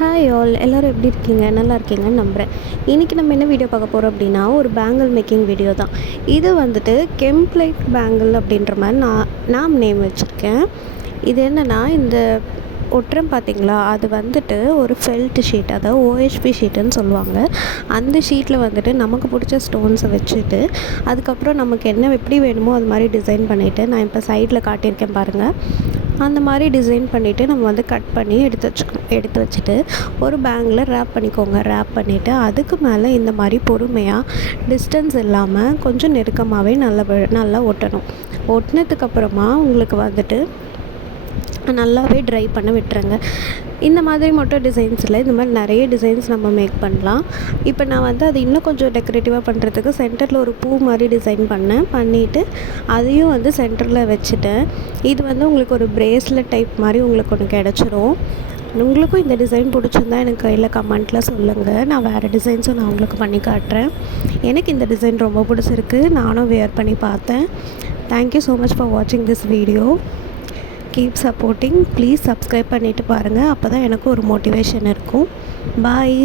Hi all எல்லோரும் எப்படி இருக்கீங்க? நல்லா இருக்கீங்கன்னு நம்புகிறேன் இன்றைக்கி நம்ம என்ன வீடியோ பார்க்க போகிறோம் அப்படின்னா ஒரு பேங்கிள் மேக்கிங் வீடியோ தான். இது வந்துட்டு கெம்ப்ளைட் பேங்கிள் அப்படின்ற மாதிரி நான் நான் நேம் வச்சுருக்கேன். இது என்னென்னா இந்த ஒட்டுறம் பார்த்தீங்களா? அது வந்துட்டு ஒரு ஃபெல்ட் ஷீட் அதாவது ஓஹெச்பி ஷீட்டுன்னு சொல்லுவாங்க. அந்த ஷீட்டில் வந்துட்டு நமக்கு பிடிச்ச ஸ்டோன்ஸை வச்சுட்டு அதுக்கப்புறம் நமக்கு என்ன எப்படி வேணுமோ அது மாதிரி டிசைன் பண்ணிவிட்டு நான் இப்போ சைடில் காட்டியிருக்கேன் பாருங்கள் அந்த மாதிரி டிசைன் பண்ணிவிட்டு நம்ம வந்து கட் பண்ணி எடுத்து வச்சுக்கணும் எடுத்து வச்சுட்டு ஒரு பேங்கில் ரேப் பண்ணிக்கோங்க. ரேப் பண்ணிவிட்டு அதுக்கு மேலே இந்த மாதிரி பொறுமையாக டிஸ்டன்ஸ் இல்லாமல் கொஞ்சம் நெருக்கமாகவே நல்லா நல்லா ஒட்டணும். ஒட்டினதுக்கப்புறமா உங்களுக்கு வந்துட்டு நல்லாவே ட்ரை பண்ண விட்டுருங்க. இந்த மாதிரி மட்டும் டிசைன்ஸில் இந்த மாதிரி நிறைய டிசைன்ஸ் நம்ம மேக் பண்ணலாம். இப்போ நான் வந்து அது இன்னும் கொஞ்சம் டெக்கரேட்டிவாக பண்ணுறதுக்கு சென்டரில் ஒரு பூ மாதிரி டிசைன் பண்ணேன். பண்ணிவிட்டு அதையும் வந்து சென்டரில் வச்சுட்டேன். இது வந்து உங்களுக்கு ஒரு ப்ரேஸ்லெட் டைப் மாதிரி உங்களுக்கு ஒன்று கிடச்சிரும். உங்களுக்கும் இந்த டிசைன் பிடிச்சிருந்தா எனக்கு கையில் கமெண்ட்டில் சொல்லுங்கள் நான் வேறு டிசைன்ஸும் நான் உங்களுக்கு பண்ணி காட்டுறேன். எனக்கு இந்த டிசைன் ரொம்ப பிடிச்சிருக்கு. நானும் வேர் பண்ணி பார்த்தேன். Thank you so much for வாட்சிங் this video keep supporting please subscribe பண்ணிவிட்டு பாருங்கள் அப்போ தான் எனக்கு ஒரு மோட்டிவேஷன் இருக்கும். பாய்